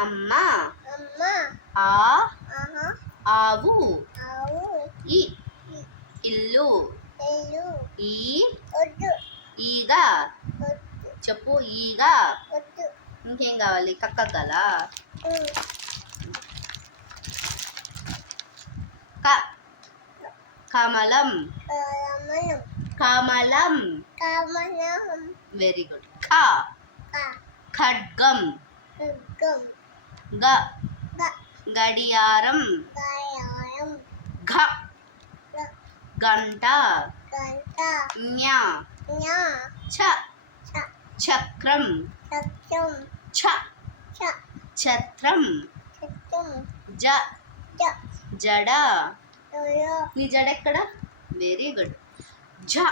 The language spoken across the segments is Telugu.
అమ్మ. అమ్మ. ఆ. ఆవు. ఈ. ఇల్లు. ఈ. ఈగ. చెప్పు ఈగ. ఇంకేం కావాలి? కక్క గల ఉమ్. క. కమలం. కమలం. Very good. ఖ క. ఖడ్గం. దుర్గం గ గ గడియారం గయారం ఘ గ గంట గంట జ్ఞ జ్ఞా ఛ చ చక్రం సత్యం ఛ చ ఛత్రం సత్యం జ జ జడ దొయ నీ జడ ఎక్కడ వెరీ గుడ్ ఝ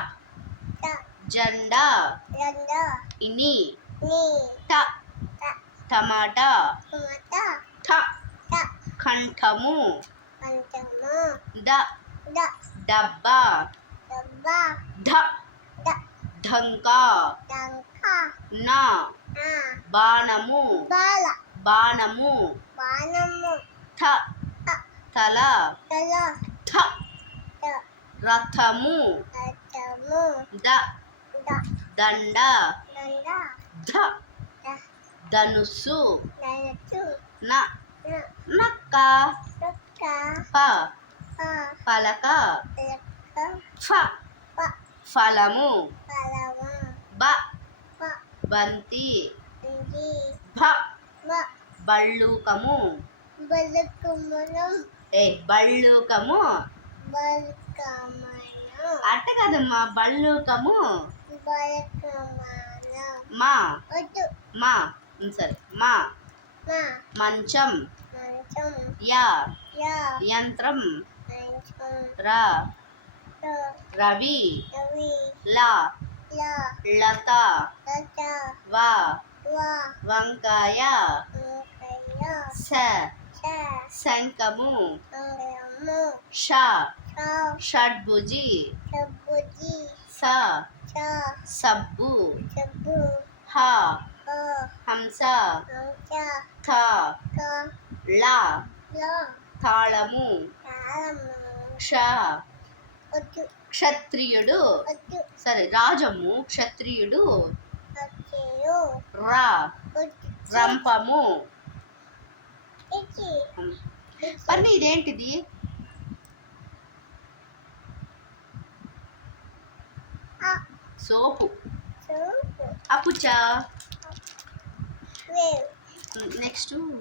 ట జెండా రంద ఇని నీ ట ట టమాటా ట కంఠము ద డబ్బా ద. ఢంకా నా బాణము బాణము థ తల తల. థ రథము ద దండ. ధ న నక్క ప పలక ఫ ఫలము బ బంతి భ బళ్ళూకము ఏ బళ్ళూకము. అట్ట కదమ్మా బళ్ళూకము. మా మా సరే మా మా మంచం మంచం యా యా యంత్రం మంచం రా తో రవి రవి లా లా లత లత వా వా వంకాయ అంకయ్య స చ శంఖము అంగము ష చ షడ్భుజి సబ్బుజి స చ సబ్బు సబ్బు హ హ హంస థ లా తాళము క్ష క్షత్రియుడు సరే రాజము క్షత్రియుడు రా రంపము. పని ఇదేంటిది? సోపు. చూపు next to